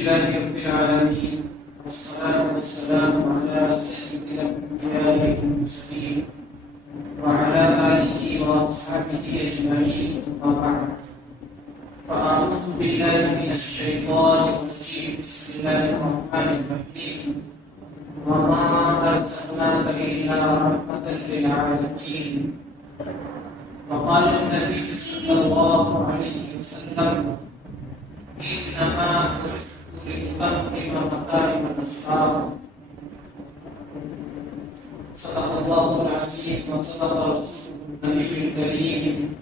لله رب العالمين والصلاة والسلام على سيد الأنبياء والمرسلين وعلى آله وأصحابه أجمعين أما بعد فأعوذ بالله من الشيطان الرجيم بسم الله الرحمن الرحيم وما أرسلناك إلا رحمة للعالمين وقال النبي صلى الله عليه وسلم إنما بعثت لأتمم مكارم الأخلاق صدق الله العظيم وصدق رسوله النبي الكريم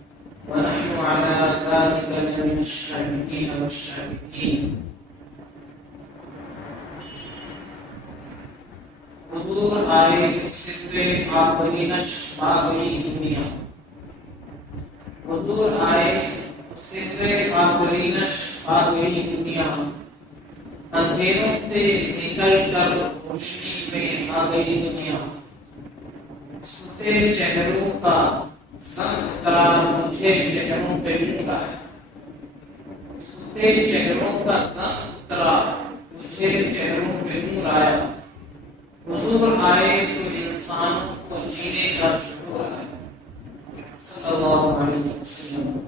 ونحن على ذلك لمن الشاهدين والشاهدين. حضور آئے سترے آفرینش باغی دنیا. حضور آئے سترے آفرینش باغی دنیا. اندھیروں سے نکل کر روشنی میں آ گئی دنیا. ستے چہروں کا سنگ ترا مجھے چہروں پہ مل رہا ہے. ستے چہروں کا سنگ ترا مجھے چہروں پہ مل رہا ہے. حضور آئے تو انسانوں کو جینے کا شکر ہے صلی اللہ علیہ وسلم.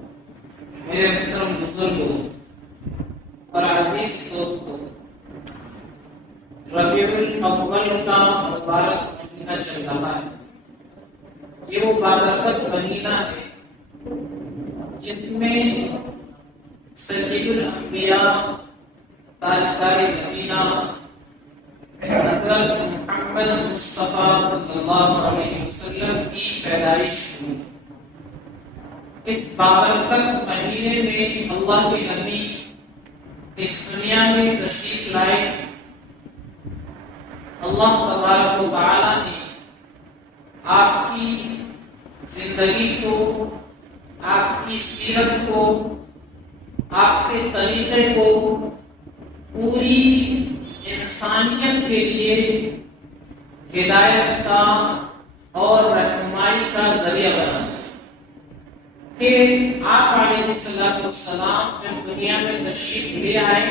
میرے محترم بزرگوں اور عزیز دوستوں، ربیع الاول کا مبارک مہینہ چل رہا ہے. یہ وہ بابرکت مہینہ ہے جس میں سید الانبیاء تاجدار مدینہ حضرت محمد مصطفیٰ صلی اللہ علیہ وسلم کی پیدائش ہوئی. اس بابرکت مہینے میں اللہ کے نبی اس دنیا میں تشریف لائے. اللہ تبارک و تعالی نے آپ کی زندگی کو، آپ کی سیرت کو، آپ کے طریقے کو پوری انسانیت کے لیے ہدایت کا اور رہنمائی کا ذریعہ بنا کہ آپ علیہ السلام جب دنیا میں تشریف لے آئے،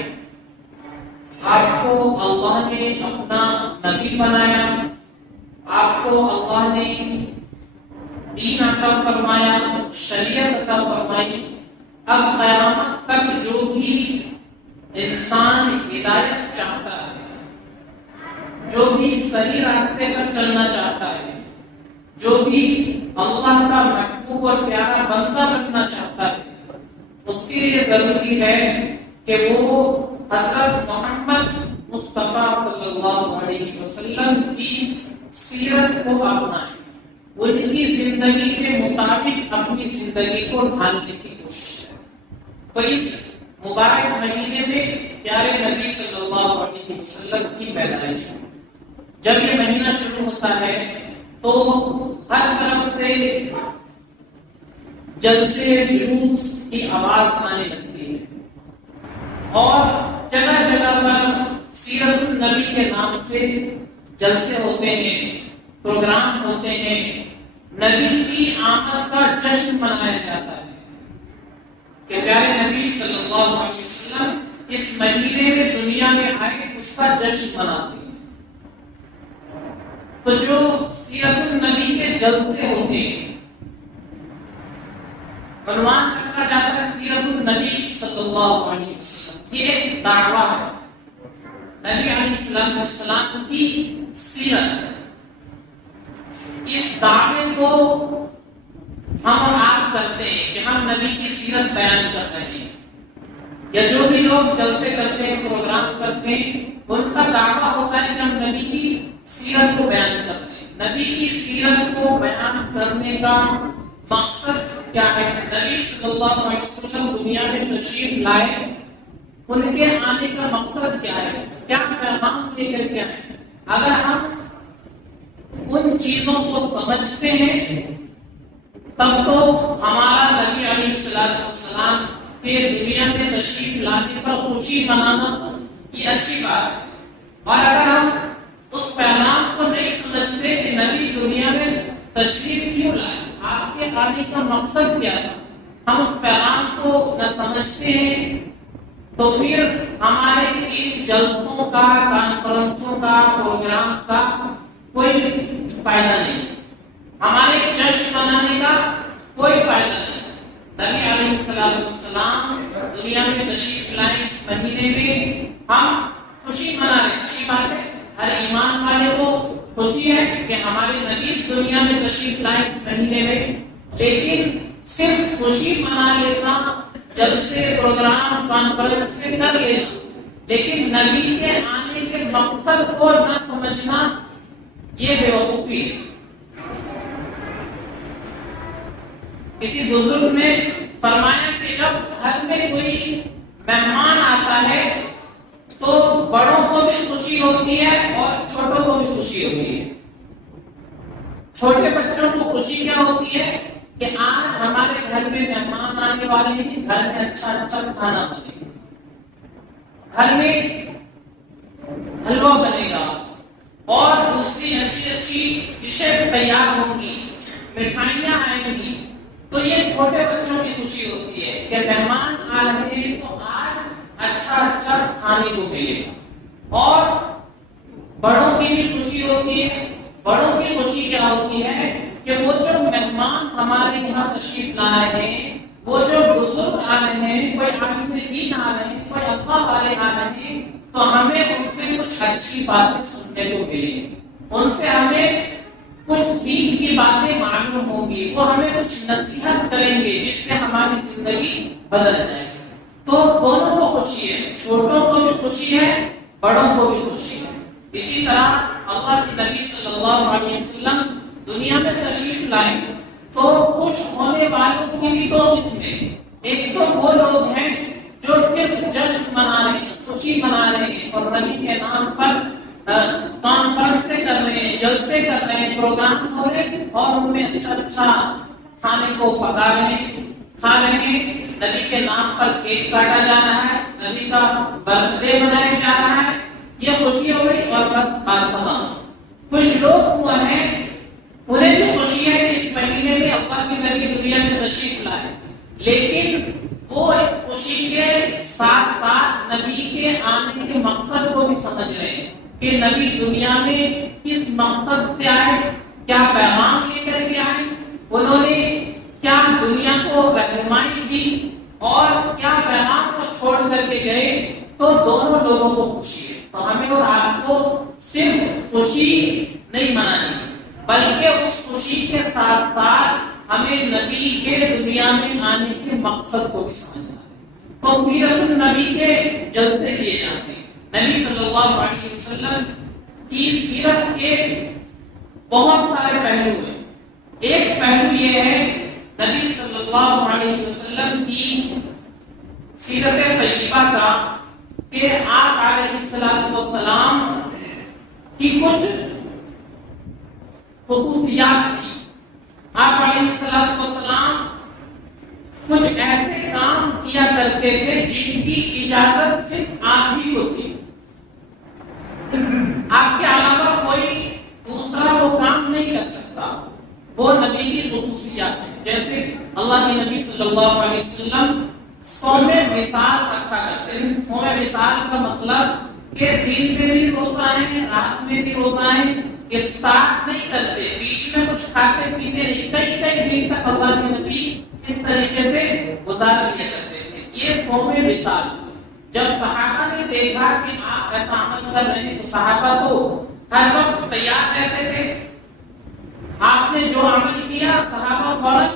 آپ کو اللہ نے اپنا نبی بنایا، آپ کو اللہ نے دین عطا فرمایا، شریعت عطا فرمائی. اب قیامت تک جو بھی انسان ہدایت چاہتا ہے، جو بھی صحیح راستے پر چلنا چاہتا ہے، جو بھی اللہ کا محبوب اور پیارا بندہ بننا چاہتا ہے، اس کے لیے ضروری ہے کہ وہ حضرت محمد مصطفیٰ صلی اللہ علیہ وسلم کی سیرت کو اپنائے، ان کی زندگی کے مطابق اپنی زندگی کو ڈھالنے کی کوشش کرے. تو اس مبارک مہینے میں پیارے نبی صلی اللہ علیہ وسلم کی پیدائش ہے. جب یہ مہینہ شروع ہوتا ہے تو ہر طرف سے جلسے جلوس کی آواز آنے لگتی ہے اور جگہ جگہ پر سیرت النبی کے نام سے جلسے ہوتے ہیں، پروگرام ہوتے ہیں. نبی کی آمد کا جشن منایا جاتا ہے کہ پیارے نبی صلی اللہ علیہ وسلم اس مہینے میں دنیا میں آئے، اس کا جشن مناتے ہیں. تو جو سیرت النبی کے جلسے ہوتے ہیں، عنوان رکھا جاتا ہے سیرت النبی صلی اللہ علیہ وسلم. یہ ایک دعویٰ ہے نبی علیہ السلام کی سیرت. اس دعوے کو ہم اور آپ کرتے ہیں کہ ہم نبی کی سیرت بیان کر رہے ہیں، یا جو بھی لوگ جلسے کرتے ہیں، پروگرام کرتے ہیں، ان کا دعویٰ ہوتا ہے کہ ہم نبی کی سیرت کو بیان کرتے ہیں. نبی کی سیرت کو بیان کرنے کا مقصد کیا ہے؟ نبی صلی اللہ علیہ وسلم دنیا میں تشریف لائے، ان کے آنے کا مقصد کیا ہے، کیا پیغام لے کر کے آئے. اگر ہم ان چیزوں کو سمجھتے ہیں تب تو ہمارا نبی علیہ السلام کے دنیا میں تشریف لانے پر خوشی منانا یہ اچھی بات ہے. اور اگر ہم اس پیغام کو نہیں سمجھتے کہ نبی دنیا میں تشریف کیوں لائے، آپ کے آنے کا مقصد کیا تھا، ہم اس پیغام کو نہ سمجھتے ہیں تو پھر ہمارے ان جلسوں کا، کانفرنسوں کا، پروگرام کا کوئی فائدہ نہیں، ہمارے جشن منانے کا کوئی فائدہ نہیں۔ نبی علیہ السلام دنیا میں تشریف لائے، اس مہینے میں ہم خوشی منا رہے ہیں، اچھی بات ہے، ہر ایمان والے کو خوشی ہے کہ ہمارے نبی اس دنیا میں تشریف لائے اس مہینے میں، لیکن صرف خوشی منا لینا، جلسے، پروگرام، کانفرنس سے کر لینا، لیکن نبی کے آنے کے مقصد کو نہ سمجھنا یہ بے وقوفی ہے۔ کسی بزرگ نے فرمایا کہ جب گھر میں کوئی مہمان آتا ہے تو بڑوں کو بھی خوشی ہوتی ہے اور چھوٹوں کو بھی خوشی ہوتی ہے۔ چھوٹے بچوں کو خوشی کیا ہوتی ہے کہ آج ہمارے گھر میں مہمان آنے والے ہیں، گھر میں اچھا اچھا کھانا بنے گا، گھر میں حلوہ بنے گا اور دوسری اچھی اچھی ڈشیں تیار ہوں گی، مٹھائیاں آئیں گی۔ تو یہ چھوٹے بچوں کی خوشی ہوتی ہے کہ مہمان آ رہے ہیں تو آج اچھا اچھا کھانے کو ملے گا۔ اور بڑوں کی بھی خوشی ہوتی ہے۔ بڑوں کی خوشی کیا ہوتی ہے کہ وہ جو مہمان ہمارے یہاں تشریف لا رہے ہیں، وہ جو بزرگ آ رہے ہیں، کوئی عالم دین آ رہے ہیں، کوئی اللہ والے آ رہے ہیں، تو ہمیں ان سے کچھ اچھی باتیں سننے کو ملیں، ان سے ہمیں کچھ دین کی باتیں معلوم ہوں گی، وہ ہمیں کچھ نصیحت کریں گے جس سے ہماری زندگی بدل جائے گی۔ تو دونوں کو خوشی ہے، چھوٹوں کو بھی خوشی ہے، بڑوں کو بھی خوشی ہے۔ اسی طرح اللہ کے نبی صلی اللہ علیہ وسلم دنیا میں تشریف لائے تو خوش ہونے والوں کی بھی دو قسمیں، ایک تو وہ لوگ ہیں جو صرف جشن منا رہے ہیں، خوشی منا رہے ہیں اور نبی کے نام پر کانفرنس کر رہے ہیں، جلسے کر رہے ہیں، پروگرام ہو رہے ہیں اور ان میں اچھا اچھا کھانے کو پکا رہے ہیں، کھا رہے ہیں، نبی کے نام پر کیک کاٹا جا رہا ہے، نبی کا برتھ ڈے منایا جا رہا ہے، یہ خوشی ہو گئی اور بس بات ختم۔ کچھ لوگ ہوئے ہیں انہیں بھی خوشی ہے کہ اس مہینے میں اللہ کے نبی دنیا میں تشریف لائے، لیکن وہ اس خوشی کے ساتھ ساتھ نبی کے آنے کے مقصد کو بھی سمجھ رہے ہیں کہ نبی دنیا میں کس مقصد سے آئے، کیا پیغام لے کر کے آئے، انہوں نے کیا دنیا کو رہنمائی دی اور کیا پیغام کو چھوڑ کر کے گئے۔ تو دونوں لوگوں کو خوشی ہے۔ تو ہمیں اور آپ کو صرف خوشی نہیں منانی، بلکہ اس خوشی کے ساتھ ساتھ ہمیں نبی کے دنیا میں آنے کے مقصد کو بھی سمجھنا ہے۔ تو سیرت النبی کے جلسے کیے جاتے ہیں۔ نبی صلی اللہ علیہ وسلم کی سیرت کے بہت سارے پہلو ہیں۔ ایک پہلو یہ ہے نبی صلی اللہ علیہ وسلم کی سیرت طیبہ کا کہ آپ علیہ السلام کی کچھ خصوصیات تھی۔ آپ علیہ السلام کچھ ایسے کام کیا کرتے تھے جن کی اجازت صرف آپ ہی کو تھی، آپ کے علاوہ کوئی دوسرا وہ کام نہیں کر سکتا۔ وہ نبی کی خصوصیات ہیں، جیسے اللہ کے نبی صلی اللہ علیہ وسلم صوم وصال رکھا کرتے ہیں۔ صوم وصال کا مطلب کہ دن میں بھی روزہ ہے، رات میں بھی روزہ ہے، افطار نہیں کرتے، بیچ میں کچھ کھاتے پیتے نہیں، کئی دن تک اللہ کے نبی اس طریقے سے گزار دیا کرتے تھے۔ یہ صوم وصال۔ جب صحابہ نے دیکھا کہ آپ ایسا عمل کر رہے ہیں تو صحابہ تو ہر وقت تیار رہتے تھے، آپ نے جو عمل کیا صحابہ فوراً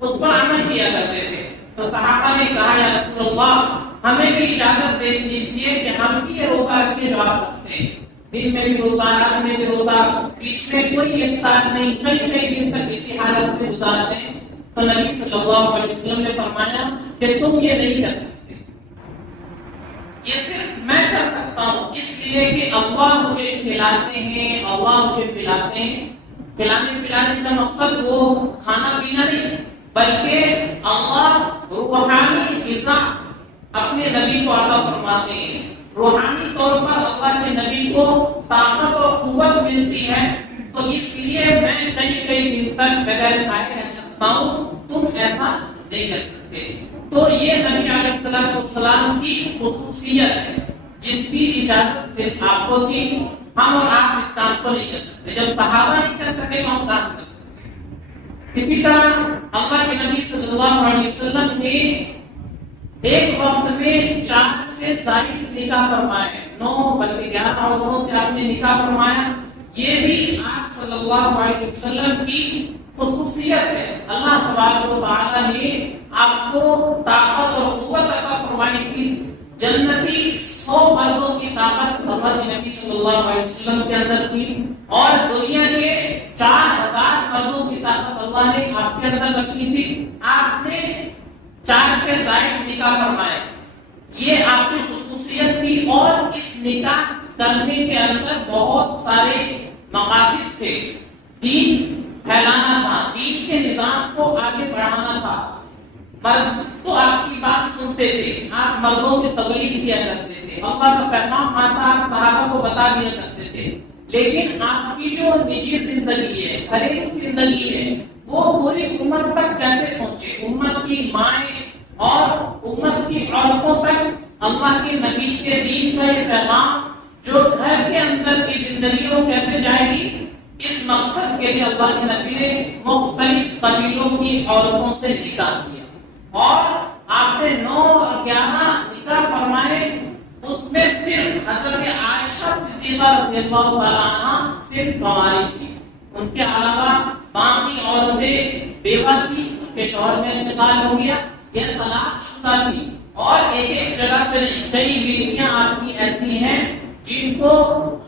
اس پر عمل کیا کرتے تھے۔ تو صحابہ نے کہا یا رسول اللہ ہمیں بھی اجازت دے دیجیے کہ ہم بھی یہ روزہ رکھیں جو آپ رکھتے ہیں، دن میں بھی روزہ، رات میں بھی روزہ، بیچ میں کوئی افطار نہیں، کئی دن تک اسی حالت میں گزارتے ہیں۔ تو نبی صلی اللہ علیہ وسلم نے فرمایا کہ تم یہ نہیں کر سکتے، یہ صرف میں کر سکتا ہوں، اس لیے کہ اللہ مجھے کھلاتے ہیں، اللہ مجھے پلاتے ہیں۔ کھلانے پلانے کا مقصد وہ کھانا پینا نہیں، بلکہ اللہ روحانی غذا اپنے نبی کو عطا فرماتے ہیں۔ روحانی طور پر اللہ کے نبی کو طاقت اور قوت ملتی ہے، تو اس لیے میں کئی دن تک بغیر کھائے رہ سکتا ہوں، تم ایسا نہیں کر سکتے۔ تو یہ نبی علیہ السلام کی خصوصیت ہے جس کی اجازت صرف آپ کو تھی. ہم اور آپ اس کام کو نہیں کر سکتے. جب صحابہ نہیں کر سکے تو ہم کہاں سے کر سکتے ہیں؟ اسی طرح اللہ کے نبی صلی اللہ علیہ وسلم نے ایک وقت میں 4 سے زائد نکاح فرمائے. 9 بلکہ 11 عورتوں سے آپ نے نکاح فرمایا. یہ بھی آپ صلی اللہ علیہ وسلم کی خصوصیت ہے. اللہ تبارک و تعالی نے آپ کو طاقت اور قوت عطا فرمائی تھی. جنتی 100 مردوں کی طاقت حضرت نبی صلی اللہ علیہ وسلم کے اندر تھی اور دنیا کے 4000 مردوں کی طاقت اللہ نے آپ کے اندر رکھی تھی. آپ نے 4 سے زائد نکاح فرمائے. یہ آپ کی خصوصیت تھی اور اس نکاح کرنے کے اندر بہت سارے مقاصد تھے. دین پھیلانا تھا, دین کے نظام کو آگے بڑھانا تھا. مرد تو آپ کی بات سنتے تھے, آپ مردوں کی تبلیغ کیا کرتے تھے, اللہ کا پیغام آتا آپ صحابہ کو بتا دیا کرتے تھے. لیکن آپ کی جو نجی زندگی ہے, گھریلو زندگی ہے, وہ پوری امت تک کیسے پہنچے؟ امت کی مائیں اور امت کی عورتوں تک اللہ کے نبی کے دین کا یہ پیغام جو گھر کے اندر کی زندگیوں کیسے جائے گی, اس مقصد کے لیے اللہ کے نبی نے مختلف قبیلوں کی عورتوں سے نکاح کیا اور آپ نے 9 اور 11 نکاح فرمائے. اس میں صرف حضرت عائشہ صدیقہ رضی اللہ تعالیٰ عنہ صرف گواری تھی. ان کے علاوہ باقی عورتیں بیوہ تھی, ان کے شوہر میں انتقال ہو گیا, یہ طلاق شدہ تھی. اور ایک جگہ سے کئی بیویاں آپ کی ایسی ہیں جن کو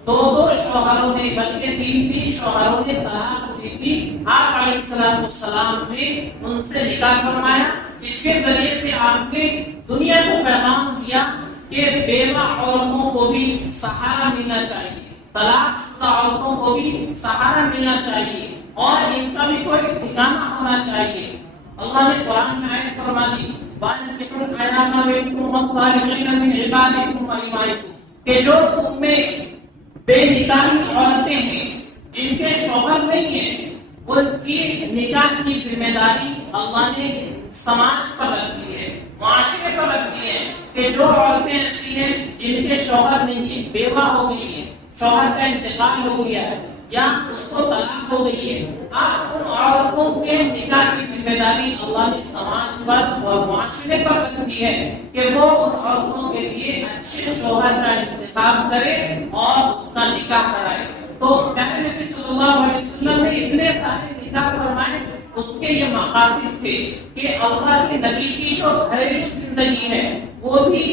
2 شوہروں نے بلکہ 3 شوہروں نے طلاق دی تھی. آپ علیہ السلام نے ان سے نکاح فرمایا. اس کے ذریعے سے آپ نے دنیا کو پیغام دیا کہ بیوہ عورتوں کو بھی سہارا ملنا چاہیے, طلاق شدہ عورتوں کو بھی سہارا ملنا چاہیے اور ان کا بھی کوئی ٹھکانہ ہونا چاہیے. اللہ نے قرآن میں آیت فرما دی وَأَنكِحُوا الْأَيَامَ مِنكُمْ وَالصَّالِحِينَ مِنْ عِبَادِكُمْ وَإِمَائِكُمْ, کہ جو تم میں بے نکاحی عورتیں ہیں جن کے شوہر نہیں ہیں, ان کی نکاح کی ذمہ داری اللہ نے سماج پر رکھ دی ہے, معاشرے پر رکھ دی ہے. کہ جو عورتیں ایسی ہیں جن کے شوہر نہیں ہیں, بیوہ ہو گئی ہیں, شوہر کا انتقال ہو گیا ہے یا اس کو طلاق ہو گئی ہے, آپ ان عورتوں کے نکاح کی ذمہ داری اللہ نے سماج پر اور معاشرے پر رکھ دی ہے کہ وہ ان عورتوں کے لیے اچھے شوہر کا انتخاب کرے اور اس کا نکاح کرائے. تو پیارے نبی صلی اللہ علیہ وسلم نے اتنے سارے نکاح فرمائے. اس کے یہ مقاصد تھے کہ اللہ کے نبی کی جو گھریلو زندگی ہے وہ بھی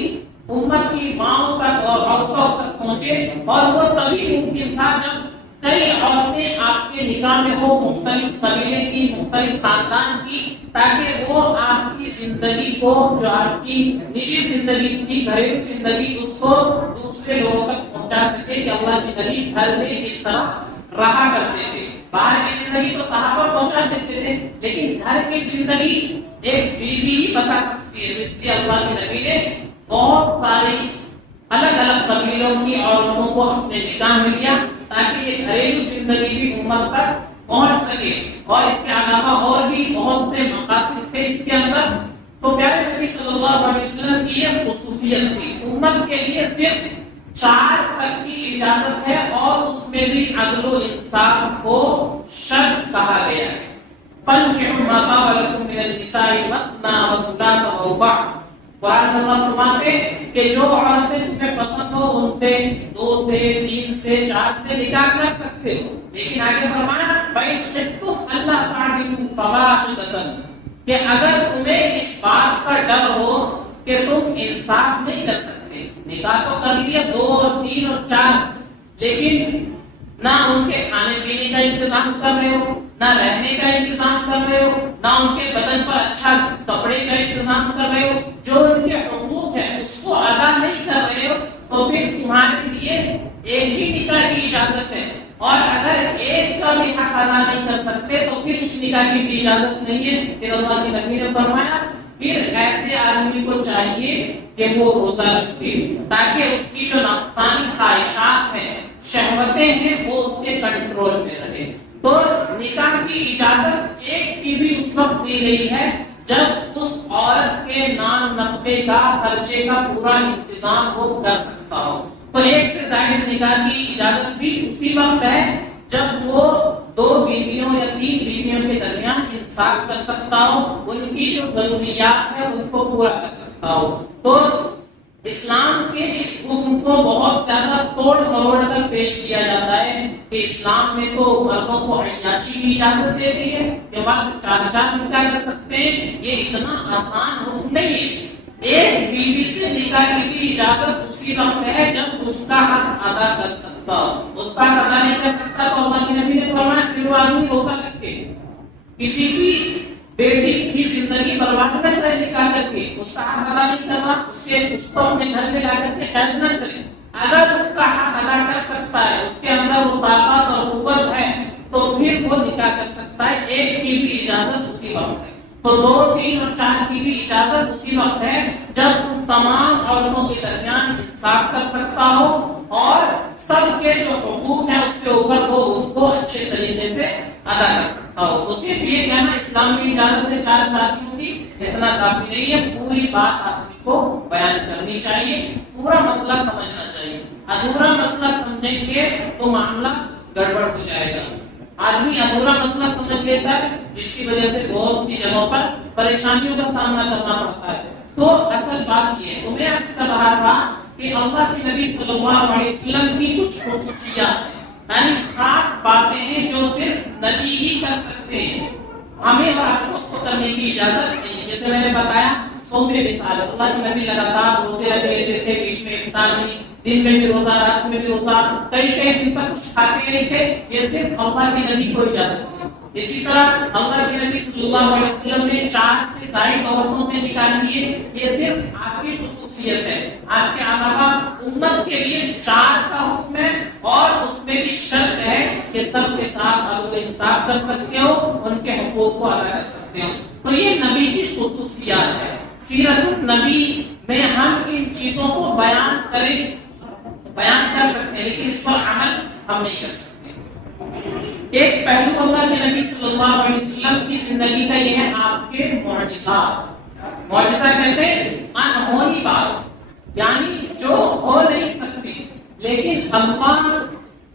امت کی ماؤں تک اور عورتوں تک پہنچے, اور وہ تبھی ممکن تھا جب کئی عورتیں آپ کے نکاح میں ہو, مختلف قبیلے کی, مختلف خاندان کی, تاکہ وہ آپ کی زندگی کو, جو آپ کی نجی زندگی تھی, گھریلو زندگی, اس کو دوسرے لوگوں تک پہنچا سکے کہ اللہ کے نبی گھر میں اس طرح رہا کرتے تھے. باہر کی زندگی تو صحابہ پہنچا دیتے تھے, لیکن گھر کی زندگی ایک بیوی ہی بتا سکتی ہے. اس لیے اللہ کے نبی نے بہت ساری الگ الگ قبیلوں کی عورتوں کو اپنے نکاح میں لیا تاکہ یہ گھریلو زندگی بھی امت تک پہنچ سکے. اور اس کے علاوہ اور بھی بہت سے مقاصد تھے اس کے اندر. تو پیارے نبی صلی اللہ علیہ وسلم کی یہ خصوصیت تھی. امت کے لیے صرف 4 تک کی اجازت ہے اور اس میں بھی عدل و انصاف کو شرط کہا گیا ہے. فَانكِحُوا مَا طَابَ لَكُم مِّنَ النِّسَاءِ مَثْنَىٰ وَثُلَاثَ وَرُبَاعَ. قرآن اللہ فرماتے کہ جو عورتیں تمہیں پسند ہو ان سے 2 سے 3 سے 4 سے نکاح کر سکتے ہو. لیکن آگے فرمایا فَإِنْ خِفْتُمْ أَلَّا تَعْدِلُوا فَوَاحِدَةً, کہ اگر تمہیں اس بات کا ڈر ہو کہ تم انصاف نہیں کر سکتے, نکاح تو کر لیا 2 اور 3 اور 4, لیکن نہ ان کے کھانے پینے کا انتظام کر رہے ہو, نہ رہنے کا انتظام کر رہے ہو, نہ ان کے بدن پر اچھا کپڑے کا انتظام کر رہے ہو, جو ان کے حقوق ہے اس کو ادا نہیں کر رہے ہو, تو پھر تمہارے لیے ایک ہی نکاح کی اجازت ہے. اور اگر ایک کا بھی حق ادا نہیں کر سکتے تو پھر اس نکاح کی بھی اجازت نہیں ہے. پھر اللہ کے نبی نے فرمایا پھر ایسے آدمی کو چاہیے کہ وہ روزہ رکھے تاکہ اس کی جو نفسانی خواہشات ہیں, شہوتیں ہیں, وہ اس کے کنٹرول میں رہے. تو نکاح کی اجازت ایک کی بھی اس وقت دی گئی ہے جب اس عورت کے نام کا خرچے کا پورا انتظام وہ کر سکتا ہو. تو ایک سے زائد نکاح کی اجازت بھی اسی وقت ہے جب وہ 2 بیویوں یا 3 بیویوں کے درمیان انصاف کر سکتا ہو, ان کی جو ضروریات ہے ان کو پورا کر سکتا ہو. تو اسلام کے اس حکم کو بہت زیادہ توڑ مروڑ کر پیش کیا جاتا ہے کہ اسلام میں تو مردوں کو عیاشی کی اجازت دے دی ہے کہ وقت 4 نکاح کر سکتے ہیں. یہ اتنا آسان حکم نہیں ہے. ایک بیوی سے نکاح کی بھی اجازت اسی وقت ہے جب اس کا حق ادا کر سکتا ہو. اس کا حق ادا نہیں کر سکتا تو اللہ کے نبی نے فرمایا کہ وہ آدمی روزہ رکھ کے کسی کی بیٹی کی زندگی برباد نہ کرے نکاح کر کے, اس کا حق ادا نہیں کر رہا, اس کو اپنے گھر میں لا کر کے قید نہ کرے. اگر اس کا حق ادا کر سکتا ہے, اس کے اندر وہ طاقت اور قوت ہے, تو پھر وہ نکاح کر سکتا ہے. ایک کی بھی اجازت اسی وقت ہے. تو 2, 3 اور 4 کی بھی اجازت اسی وقت ہے جب تم تمام عورتوں کے درمیان انصاف کر سکتا ہو اور سب کے جو حقوق ہیں اس کے اوپر وہ ان کو اچھے طریقے سے ادا کر سکتا ہو. تو صرف یہ کہنا اسلام میں اجازت ہے 4 شادیوں کی اتنا کافی نہیں ہے. پوری بات آدمی کو بیان کرنی چاہیے, پورا مسئلہ سمجھنا چاہیے. ادھورا مسئلہ سمجھیں گے تو معاملہ گڑبڑ ہو جائے گا. آدمی ادھورا مسئلہ سمجھ لیتا ہے جس کی وجہ سے بہت سی جگہوں پر پریشانیوں کا سامنا کرنا پڑتا ہے. تو اصل بات یہ ہے, تو میں عرض کر رہا تھا کہ اللہ کے نبی صلی اللہ علیہ وسلم کی کچھ خصوصیات ہیں, یعنی خاص باتیں ہیں جو صرف نبی ہی کر سکتے ہیں. ہمیں اور آپ کو اس کو کرنے کی اجازت نہیں. جیسے میں نے بتایا صوم مثال, اللہ کے نبی لگاتار روزے رکھ لیتے تھے, بیچ میں افطار نہیں, دن میں بھی روزہ, رات میں بھی روزہ, کئی دن پر کچھ کھاتے نہیں تھے. یہ صرف اللہ کے نبی کو اجازت تھی. اسی طرح اللہ کے نبی صلی اللہ علیہ وسلم نے 4 سے زائد عورتوں سے نکاح کیے. یہ صرف آپ کی خصوصیت ہے. آپ کے علاوہ امت کے لیے 4 کا حکم ہے اور اس میں بھی شرط ہے کہ سب کے ساتھ عدل و انصاف کر سکتے ہو, ان کے حقوق کو ادا کر سکتے ہو. تو یہ نبی کی خصوصیات ہے. سیرت النبی میں ہم ان چیزوں کو بیان کر سکتے ہیں, لیکن اس پر عمل ہم نہیں کر سکتے. ایک پہلو اللہ کے نبی صلی اللہ علیہ وسلم کی زندگی کا یہ ہے آپ کے معجزات. معجزہ کہتے ہیں انہونی بات, یعنی جو ہو نہیں سکتی لیکن اللہ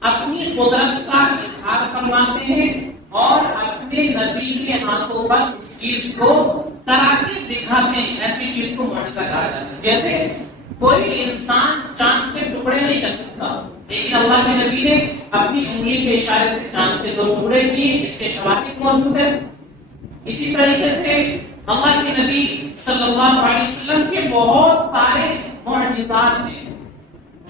اپنی قدرت کا اظہار فرماتے ہیں اور اپنے نبی کے ہاتھوں پر اس چیز کو کرا کے دکھاتے ہیں. ایسی چیز کو معجزہ کہا جاتا ہے. جیسے کوئی انسان چاند کے ٹکڑے نہیں کر سکتا, لیکن اللہ کے نبی نے اپنی انگلی کے اشارے سے چاند کے 2 ٹکڑے کیے. اس کے شواہد موجود ہیں. اسی طریقے سے اللہ کے نبی صلی اللہ علیہ وسلم کے بہت سارے معجزات ہیں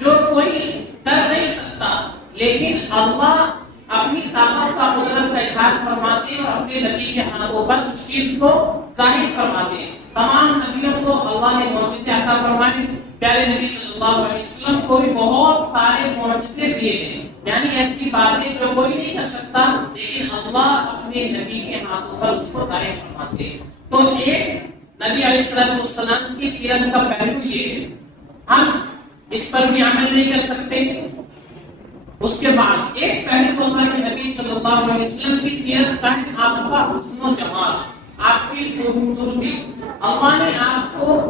جو کوئی کر نہیں سکتا, لیکن اللہ اپنی طاقت کا قدرت کا اظہار فرماتے ہیں اور اپنے نبی کے ہاتھوں پر اس چیز کو ظاہر فرماتے ہیں. تمام نبیوں کو اللہ نے معجزے عطا فرمائے. پیارے نبی صلی اللہ علیہ وسلم کو بھی بہت سارے معجزے دیے گئے, یعنی ایسی باتیں جو کوئی نہیں کر سکتا لیکن اللہ اپنے نبی کے ہاتھوں پر اس کو ظاہر فرماتے ہیں. تو ایک نبی علیہ السلام کی سیرت کا پہلو یہ ہے, ہم اس پر بھی عمل نہیں کر سکتے. اس کے بعد ایک پہلو اللہ کے نبی صلی اللہ علیہ وسلم کی سیرت کا ہے آپ کا حسن و جمال, آپ کی خوبصورتی. اللہ نے آپ کو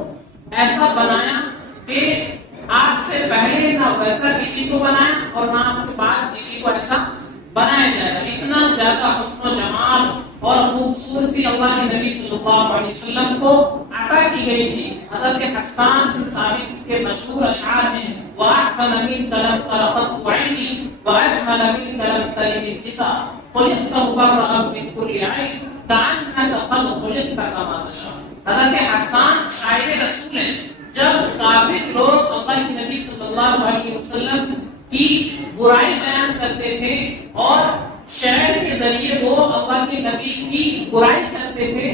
ایسا بنایا کہ آپ سے پہلے نہ ویسا کسی کو بنایا اور نہ آپ کے بعد کسی کو ایسا بنایا جائے گا. اتنا زیادہ حسن و جمال اور خوبصورتی اللہ کے نبی صلی اللہ علیہ وسلم کو عطا کی گئی تھی. حضرت حسان بن ثابت کے مشہور اشعار ہیں وَأَحْسَنَ مِنْكَ لَمْ تَرَ قَطُّ عَيْنِي وَأَجْمَلَ مِنْكَ لَمْ تَلِدِ النِّسَاءُ خُلِقْتَ مُبَرَّأً مِنْ كُلِّ عَيْبٍ كَأَنَّكَ قَدْ خُلِقْتَ كَمَا تَشَاءُ. حضرت حسان شاعر رسول ہیں. جب کافر لوگ اللہ کے نبی صلی اللہ علیہ وسلم کی برائی بیان کرتے تھے اور شعر کے ذریعے وہ اللہ کے نبی کی برائی کرتے تھے,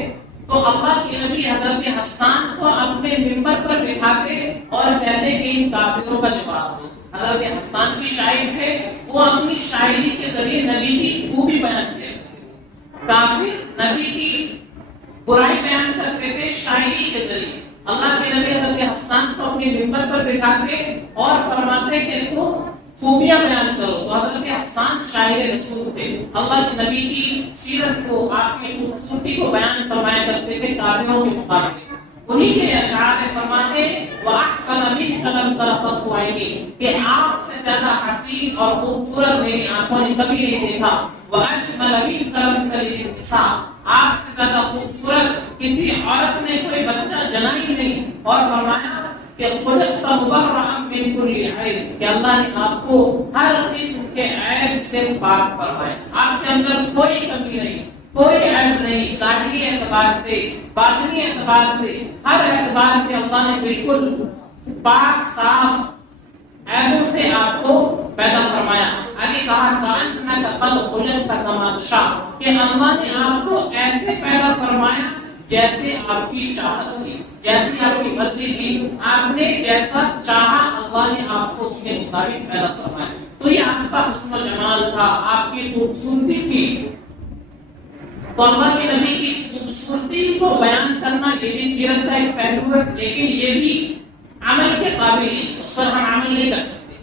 تو اللہ کے نبی حضرت حسان کو اپنے منبر پر بٹھاتے اور کہتے کہ ان کافروں کا جواب دو. حضرت حسان بھی شاعر تھے, وہ اپنی شاعری کے ذریعے نبی کی خوبی بیان کرتے تھے. کافر نبی کی برائی بیان کرتے تھے شاعری کے ذریعے. اللہ کے نبی حضرت حسان کو اپنے منبر پر بٹھاتے اور فرماتے کہ تم خوبیاں بیان کرو. تو حضرت حسان شاعر رسول تھے. اللہ کے نبی کی سیرت کو, آپ کی خوبصورتی کو بیان فرمایا کرتے تھے کافروں کے مقابلے. انہی کے اشعار فرماتے وَأَحْسَنَ مِنْكَ لَمْ تَرَ قَطُّ عَيْنِي کہ آپ سے زیادہ حسین اور خوبصورت میری آنکھوں نے کبھی نہیں دیکھا. وَأَجْمَلَ مِنْكَ لَمْ تَلِدِ النِّسَاءُ آپ سے زیادہ خوبصورت کسی عورت نے کوئی بچہ جنا ہی نہیں. اور فرمایا کہ خُلِقْتَ مُبَرَّأً مِنْ كُلِّ عَيْبٍ کہ اللہ نے آپ کو ہر قسم کے عیب سے پاک فرمایا. آپ کے اندر کوئی کمی نہیں, کوئی عیب نہیں, ظاہری اعتبار سے, باطنی اعتبار سے, ہر اعتبار سے اللہ نے بالکل پاک صاف عیبوں سے آپ کو پیدا فرمایا. آگے کہا کَأَنَّكَ قَدْ خُلِقْتَ كَمَا تَشَاءُ کہ اللہ نے آپ کو ایسے پیدا فرمایا جیسے آپ کی چاہت تھی, جیسی آپ کی مرضی تھی, آپ نے جیسا چاہا اللہ نے آپ کو اس کے مطابق پیدا فرمایا. تو یہ آپ کا حسن و جمال تھا, آپ کی خوبصورتی تھی. تو اللہ کے نبی کی خوبصورتی کو بیان کرنا یہ بھی سیرت کا ایک پہلو ہے, لیکن یہ بھی عمل کے قابل ہے, اس پر ہم عمل نہیں کر سکتے.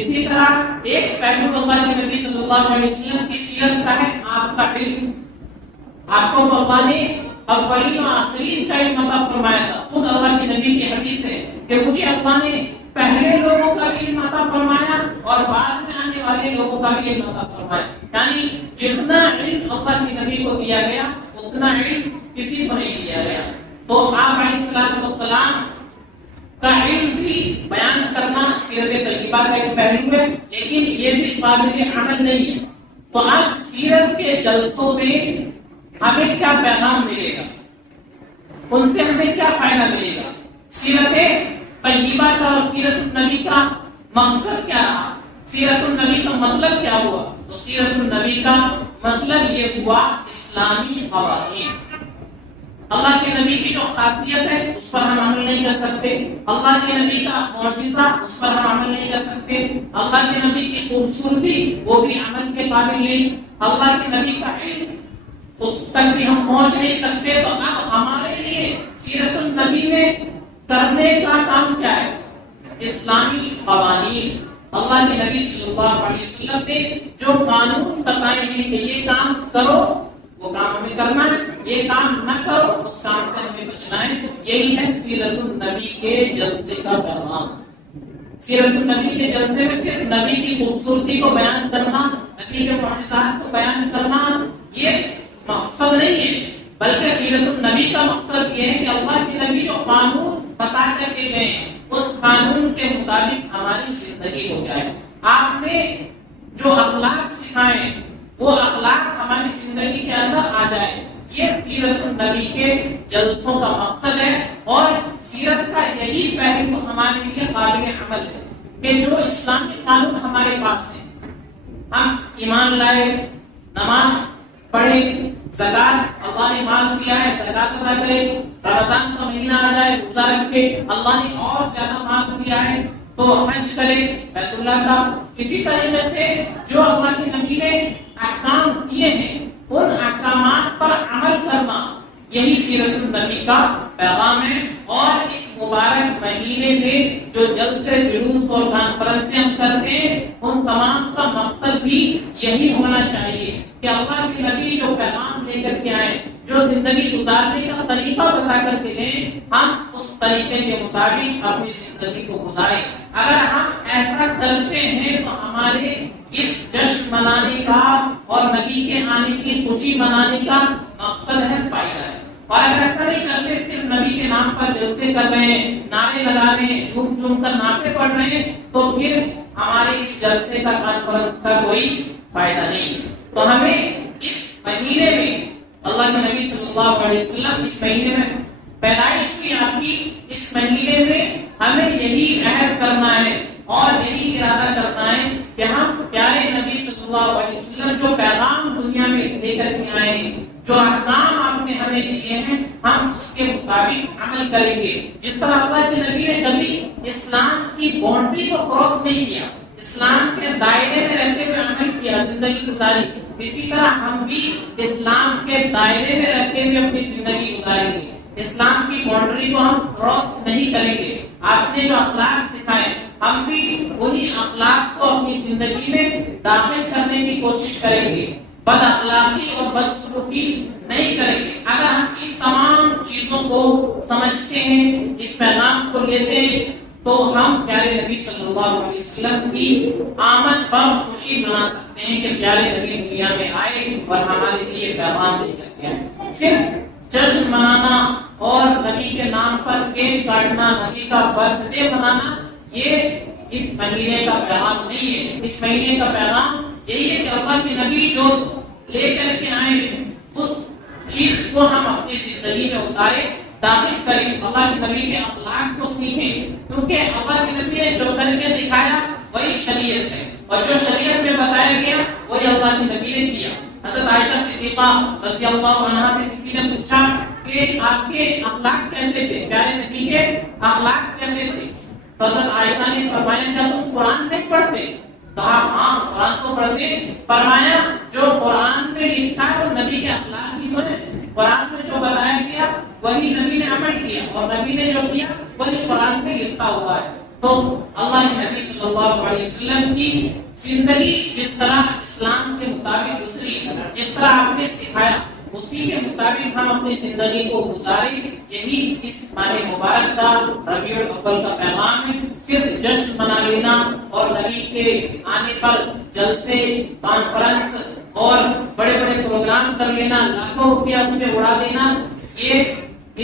اسی طرح ایک پہلو اللہ کے نبی صلی اللہ علیہ وسلم کی سیرت کا ہے آپ کا علم. آپ کو تو اللہ نے اولین و آخرین کا علم عطا فرمایا تھا. خود اللہ کے نبی کی حدیث ہے کہ مجھے اللہ نے پہلے لوگوں کا بھی علم عطا فرمایا اور بعد میں آنے والے لوگوں کا بھی علم عطا فرمایا. یعنی جتنا علم اللہ کے نبی کو دیا گیا اتنا علم کسی کو نہیں دیا گیا. تو آپ علیہ السلام کا علم بھی بیان کرنا سیرت طیبہ کا ایک پہلو ہے, لیکن یہ بھی قابل عمل نہیں ہے. تو اب سیرت کے جلسوں میں ہمیں کیا پیغام ملے گا, ان سے ہمیں کیا فائدہ ملے گا؟ سیرت طیبہ کا اور سیرت النبی کا مقصد کیا رہا, سیرت النبی کا مطلب کیا ہوا؟ تو سیرت النبی کا مطلب یہ ہوا اسلامی قوانین. اللہ کے نبی کی جو خاصیت ہے اس پر ہم عمل نہیں کر سکتے, اللہ کے نبی کا معجزہ اس پر ہم عمل نہیں کر سکتے, اللہ کے نبی کی خوبصورتی وہ بھی عمل کے قابل نہیں, اللہ کے نبی کا علم اس تک بھی ہم پہنچ نہیں سکتے. تو اب ہمارے لیے سیرت النبی میں کرنے کا کام کیا ہے؟ اسلامی قوانین. اللہ کے نبی صلی اللہ علیہ وسلم نے جو قانون بتائے ہیں کہ یہ کام کرو وہ کام ہمیں کرنا ہے, یہ کام نہ کرو اس کام سے ہمیں بچنا ہے. یہی ہے سیرت النبی کے جلسے کا پیغام. سیرت النبی کے جلسے میں صرف نبی کی خوبصورتی کو بیان کرنا, نبی کے معجزات کو بیان کرنا یہ مقصد نہیں ہے, بلکہ سیرت النبی کا مقصد یہ ہے کہ اللہ کے نبی جو قانون بتا کر کے گئے اس قانون کے مطابق ہماری زندگی ہو جائے. آپ نے جو اخلاق سکھائے وہ اخلاق ہماری زندگی کے اندر آ جائے. یہ سیرت النبی کے جلسوں کا مقصد ہے, اور سیرت کا یہی پہلو ہمارے لیے قابل عمل ہے کہ جو اسلامی قانون ہمارے پاس ہے, ہم ایمان لائے, نماز پڑھے, زکات اللہ نے مال دیا ہے زکات ادا کرے, رمضان کا مہینہ آ جائے روزہ رکھے, اللہ نے اور زیادہ مال دیا ہے تو حج کرے بیت اللہ کا. اسی طریقے سے جو اللہ کے نبی نے احکام کیے ہیں ان احکامات پر عمل کرنا یہی سیرت النبی کا پیغام ہے. اور اس مبارک مہینے میں جو جلسے جلوس اور کانفرنسیں ہم کرتے ہیں ان تمام کا مقصد بھی یہی ہونا چاہیے کہ اللہ کے نبی جو پیغام لے کر کے آئے, جو زندگی گزارنے کا طریقہ بتا کر کے گئے, ہم اس طریقے کے مطابق اپنی زندگی کو گزاریں. اگر ہم ایسا کرتے ہیں تو ہمارے اس جشن منانے کا اور نبی کے آنے کی خوشی منانے کا مقصد ہے, فائدہ ہے. اور اگر ایسا نہیں کرتے, صرف نبی کے نام پر جلسے کر رہے ہیں, نعرے لگا رہے ہیں, جھوم جھوم کر نعرے پڑھ رہے ہیں, تو پھر ہمارے اس جلسے کا کانفرنس کا کوئی فائدہ نہیں. تو ہمیں اس مہینے میں اللہ کے نبی صلی اللہ علیہ وسلم اس مہینے میں پیدائش کی آپ کی, اس مہینے میں ہمیں یہی عہد کرنا ہے اور یہی ارادہ کرنا ہے کہ ہم پیارے نبی صلی اللہ علیہ وسلم جو پیغام دنیا میں لے کر کے آئے ہیں, جو احکام آپ نے ہمیں دیے ہیں, ہم اس کے مطابق عمل کریں گے. جس طرح اللہ کے نبی نے کبھی اسلام کی باؤنڈری کو کراس نہیں کیا, اسلام کے دائرے میں رہتے ہوئے عمل کیا, زندگی گزاری, اسی طرح ہم بھی اسلام کے دائرے میں رہتے ہوئے اپنی زندگی گزاریں گے. اسلام کی باؤنڈری کو ہم کراس نہیں کریں گے. آپ نے جو اخلاق سکھائے ہم بھی انہی اخلاق کو اپنی زندگی میں داخل کرنے کی کوشش کریں گے. بد اخلاقی اور بد سلوکی نہیں کریں گے. اگر ہم ان تمام چیزوں چیزوں کو سمجھتے ہیں، اس پیغام کو لیتے ہیں، تو ہم پیارے نبی صلی اللہ علیہ وسلم کی آمد پر خوشی منا سکتے ہیں کہ پیارے نبی دنیا میں آئے اور ہمارے لیے پیغام لے کر کے آئے۔ صرف جشن منانا اور نبی کے نام پر کیک کاٹنا، نبی کا برتھ ڈے منانا، یہ اس مہینے کا پیغام نہیں ہے۔ اس مہینے کا پیغام یہی ہے کہ اللہ کے نبی جو لے کر کے آئے اس چیز کو ہم اپنی زندگی میں اتارے، داخل کریں، اللہ کے نبی کے اخلاق کو سیکھیں، کیونکہ اللہ کے نبی نے جو کر کے دکھایا وہی شریعت ہے، اور جو شریعت میں بتایا گیا وہی اللہ کے نبی نے کیا۔ حضرت عائشہ صدیقہ رضی اللہ عنہا سے کسی نے پوچھا کہ آپ کے اخلاق کیسے تھے، پیارے نبی کے اخلاق کیسے تھے؟ تو حضرت عائشہ نے فرمایا کیا تم قرآن نہیں پڑھتے؟ کہا ہاں قرآن تو پڑھتے۔ فرمایا جو قرآن میں لکھا ہے وہ نبی کے اخلاق ہی تو ہے، قرآن میں جو بتایا گیا وہی نبی نے عمل کیا، اور نبی نے جو کیا وہی قرآن میں لکھا ہوا ہے۔ تو اللہ کے نبی صلی اللہ علیہ وسلم کی زندگی جس طرح اسلام کے مطابق گزری، جس طرح آپ نے سکھایا اسی کے مطابق ہم اپنی زندگی کو گزاریں، یہی اس ماہ مبارک کا ربیع الاول کا پیغام ہے۔ صرف جشن منا لینا اور نبی کے آنے پر جلسے، کانفرنس اور بڑے بڑے پروگرام کر لینا، لاکھوں روپیہ اس پہ اڑا دینا، یہ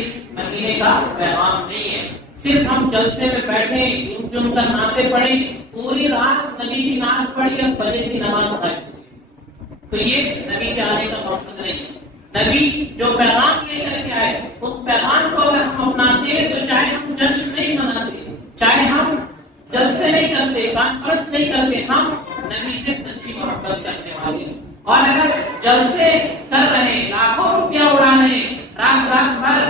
اس مہینے کا پیغام نہیں ہے۔ صرف ہم جلسے میں بیٹھے، جھوم جھوم کر نعتیں پڑھیں، پوری رات نبی کی نعت پڑھی اور فجر کی نماز ادا کی، تو یہ نبی کے آنے کا مقصد نہیں ہے۔ نبی جو پیغام لے کر کے آئے اس پیغام کو اگر ہم اپناتے ہیں تو چاہے ہم جشن نہیں مناتے، چاہے ہم جلسے نہیں کرتے، کانفرنس نہیں کرتے، ہم نبی سے سچی محبت کرنے والے ہیں۔ اور اگر جلسے کر رہے ہیں، لاکھوں روپیہ اڑا رہے ہیں، رات رات بھر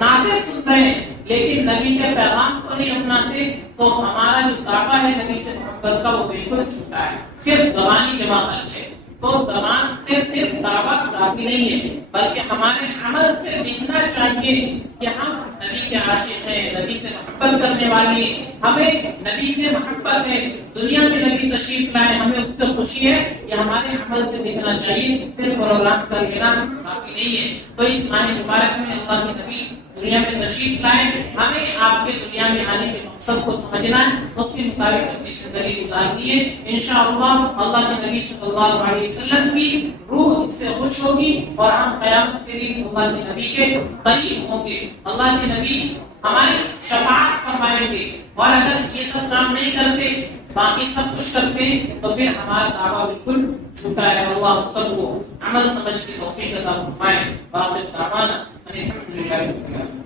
نعتیں سن رہے ہیں، لیکن نبی کے پیغام کو نہیں اپناتے، تو ہمارا جو دعویٰ ہے نبی سے محبت کا وہ بالکل چھوٹا ہے، صرف زبانی جمع خرچ ہے۔ تو زبان سے صرف دعویٰ کافی نہیں ہے، بلکہ ہمارے عمل سے دکھنا چاہیے کہ ہم نبی کے عاشق ہیں، نبی سے محبت کرنے والے ہیں، ہمیں نبی سے محبت ہے، دنیا میں نبی تشریف لائے ہمیں اس سے خوشی ہے، یہ ہمارے عمل سے دکھنا چاہیے، صرف پروگرام کر لینا کافی نہیں ہے۔ تو اس ماہ مبارک میں اللہ کے نبی دنیا میں تشریف لائے، ہمیں آپ کے دنیا میں آنے کے مقصد کو سمجھنا ہے، اس کے مطابق اپنی زندگی گزارنی ہے۔ انشاءاللہ اللہ کے نبی صلی اللہ علیہ وسلم کی روح اس سے خوش ہوگی اور ہم قیامت کے دن اللہ کے نبی کے قریب ہوں گے، اللہ کے نبی ہماری شفاعت فرمائیں گے۔ اور اگر یہ سب کام نہیں کرتے، باقی سب کچھ کرتے ہیں، تو پھر ہمارا دعویٰ بالکل چھوٹا ہے۔ اللہ سب کو عمل سمجھ کے توفیق عطا فرمائے۔ باقی دعوانا الحمدللہ رب العالمین۔